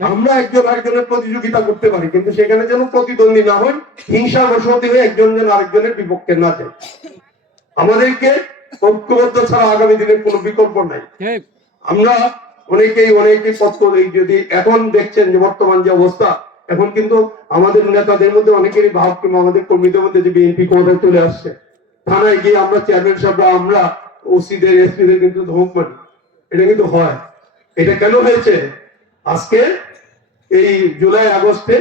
আমরা একজন আরেকজনের প্রতিযোগিতা করতে পারি কিন্তু সেখানে যেন প্রতিদ্বন্দ্বী না হয় হিংসা বসতি হয়ে একজন যেন আরেকজনের বিপক্ষে না যায়। আমাদেরকে ঐক্যবদ্ধ ছাড়া আগামী দিনের কোনো বিকল্প নাই। আমরা অনেকেই অনেকেই পত্র যদি এখন দেখছেন যে বর্তমান যে অবস্থা এখন কিন্তু আমাদের নেতাদের মধ্যে অনেকেরই ভাব কিংবা আমাদের কর্মীদের মধ্যে যে বিএনপি ক্ষমতায় চলে আসছে। থানায় গিয়ে আমরা চেয়ারম্যান সাহেবরা আমরা ওসিদের এসপিদের কিন্তু ধমক মারি। এটা কিন্তু হয়। এটা কেন হয়েছে? আজকে এই জুলাই আগস্টে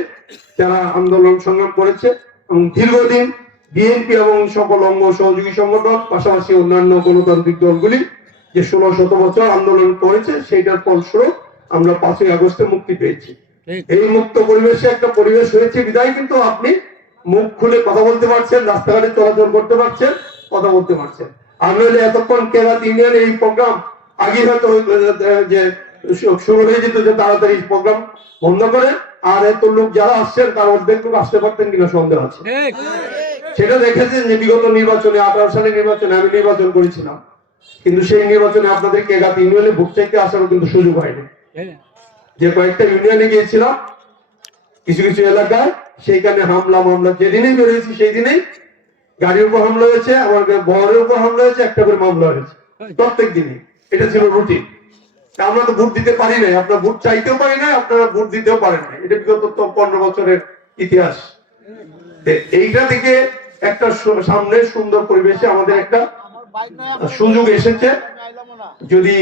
যারা আন্দোলন সংগ্রাম করেছে এবং দীর্ঘদিন বিএনপি এবং সকল অঙ্গ সহযোগী সংগঠন পাশাপাশি অন্যান্য গণতান্ত্রিক দলগুলি যে ষোলো শত বছর আন্দোলন করেছে সেইটার ফলস্বরূপ আমরা পাঁচই আগস্টে মুক্তি পেয়েছি। এই মুক্ত পরিবেশে একটা পরিবেশ হয়েছে বিদায় কিন্তু আপনি মুখ খুলে কথা বলতে পারছেন রাস্তাঘাটে চলাচল করতে পারছেন কথা বলতে পারছেন। আমি হলে এতক্ষণ কেরাত ইউনিয়ন এই প্রোগ্রাম আগে হয়তো যে শুরু হয়ে যেত যে তাড়াতাড়ি প্রোগ্রাম বন্ধ করে আর এত লোক যারা আসছেন তার অর্ধেক লোক আসতে পারতেন কিনা সন্দেহ আছে। সেটা দেখেছেন যে বিগত নির্বাচনে আঠারো সালের নির্বাচনে আমি নির্বাচন করেছিলাম। কিন্তু সেই নির্বাচনে আপনাদের কেগাত ইউনিয়নে ভোট চাইতে আসারও কিন্তু সুযোগ হয়নি। যে কয়েকটা ইউনিয়নে গিয়েছিলাম কিছু কিছু এলাকায় সেইখানে হামলা মামলা যেদিনেই বেরিয়েছি সেই দিনেই গাড়ির উপর হামলা হয়েছে আমার বহরের উপর হামলা হয়েছে একটা করে মামলা হয়েছে। প্রত্যেক দিনই। এটা ছিল রুটিন আমরা তো ভোট দিতে পারি নাই। আপনারা ভোট চাইতেও পারি নাই, আপনারা ভোট দিতেও পারেন না এটা বিগত পনেরো বছরের ইতিহাস। এইটা থেকে একটা সামনে সুন্দর পরিবেশে আমাদের একটা সুযোগ এসেছে। যদি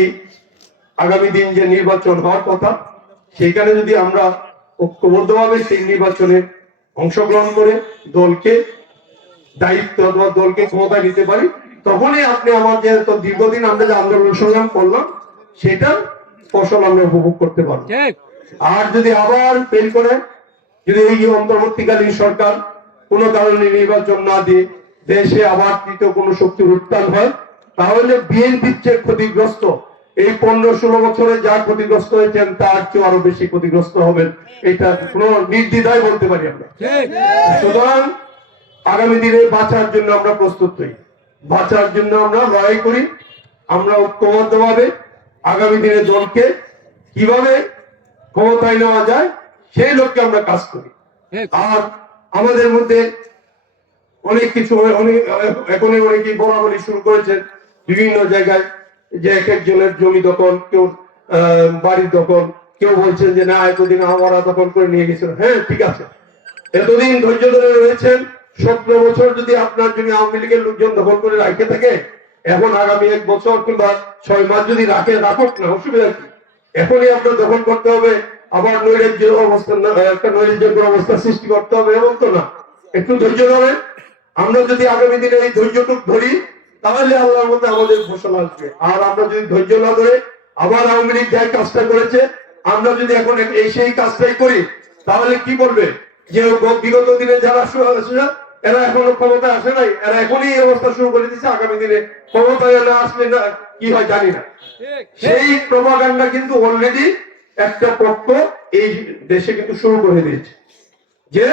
আগামী দিন যে নির্বাচন হওয়ার কথা, সেইখানে যদি আমরা ঐক্যবদ্ধভাবে সেই নির্বাচনে অংশগ্রহণ করে দলকে দায়িত্ব অথবা দলকে ক্ষমতায় নিতে পারি, তখনই আপনি আমার যে দীর্ঘদিন আমরা যে আন্দোলন সংগ্রাম করলাম সেটা ফসল আমরা উপভোগ করতে পারব। আর যদি আবার ফেল করে যদি এই অন্তর্বর্তীকালীন সরকার কোনো কারণে নির্বাচন না দিয়ে দেশে আবার তৃতীয় কোনো শক্তির উত্থান হয় তাহলে বিএনপির যে ক্ষতিগ্রস্ত এই পনেরো ষোলো বছরে যা ক্ষতিগ্রস্ত হয়েছেন তার চেয়ে আরও বেশি ক্ষতিগ্রস্ত হবেন এটা কোনো নির্দ্বিধায় বলতে পারি আমরা। সুতরাং আগামী দিনে বাঁচার জন্য আমরা প্রস্তুত হই বাঁচার জন্য আমরা লড়াই করি আমরা ঐক্যবদ্ধভাবে আগামী দিনে দলকে কীভাবে ক্ষমতায় নেওয়া যায় সেই লক্ষ্যে আমরা কাজ করি। আর আমাদের মধ্যে অনেক কিছু অনেক এখনই অনেকেই বলা বলি শুরু করেছেন। বিভিন্ন জায়গায় যে এক একজনের জমি দখল কেউ আহ, বাড়ির দখল কেউ বলছেন যে না এতদিন আমরা দখল করে নিয়ে গেছিল। হ্যাঁ ঠিক আছে। এতদিন ধৈর্য ধরে রয়েছেন সতেরো বছর যদি আপনার জমি আওয়ামী লীগের লোকজন দখল করে রাখতে থাকে এখন আগামী এক বছর কিংবা ছয় মাস যদি রাখে, রাখুক না, অসুবিধা কি? এখনই আপনার দখল করতে হবে, আবার নৈরাজ্য অবস্থা একটা নৈরাজ্যকর অবস্থা সৃষ্টি করতে হবে, এমন তো না। একটু ধৈর্য ধরেন। আমরা যদি আগামী দিনে এই ধৈর্যটুক ধরি, তাহলে আল্লাহর মধ্যে আমাদের ফসল আসবে। আর আমরা যদি ধৈর্য না ধরে আবার আওয়ামী লীগ যে কাজটা করেছে, আমরা যদি এখন এই সেই কাজটাই করি, তাহলে কি করবে যে বিগত দিনে যারা এরা এখনও ক্ষমতায় আসে নাই এরা এখনই এই অবস্থা শুরু করে দিচ্ছে আগামী দিনে। ক্ষমতায় না আসলে না কি হয় জানি না। সেই প্রভাকাণ্ডা কিন্তু অলরেডি একটা পক্ষ এই দেশে কিন্তু শুরু করে দিয়েছে। যে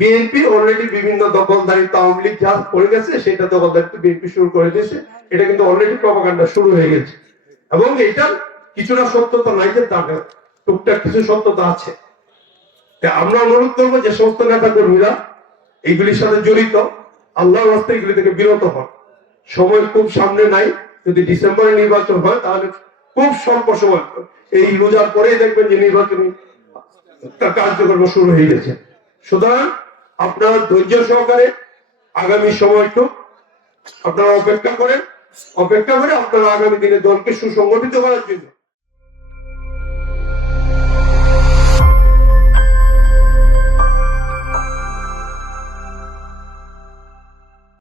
বিএনপি অলরেডি বিভিন্ন দখলদারিত্ব আওয়ামী লীগ যা করে গেছে সেটা দখলদারিত্ব বিএনপি শুরু করে দিয়েছে। এটা কিন্তু অলরেডি প্রভাকাণ্ডা শুরু হয়ে গেছে। এবং এটা কিছুটা সত্যতা নাই যে তা টুকটাক কিছু সত্যতা আছে। আমরা অনুরোধ করব যে সমস্ত নেতা কর্মীরা এইগুলির সাথে জড়িত, আল্লাহর রাস্তায় এগুলি থেকে বিরত হন। সময় খুব সামনে নাই, যদি ডিসেম্বরে নির্বাচন হয়, তাহলে খুব স্বল্প সময়। এই রোজার পরেই দেখবেন যে নির্বাচনী কার্যক্রম শুরু হয়ে গেছে। সুতরাং আপনারা ধৈর্য সহকারে আগামী সময়টু আপনারা অপেক্ষা করেন। অপেক্ষা করে আপনারা আগামী দিনে দলকে সুসংগঠিত করার জন্য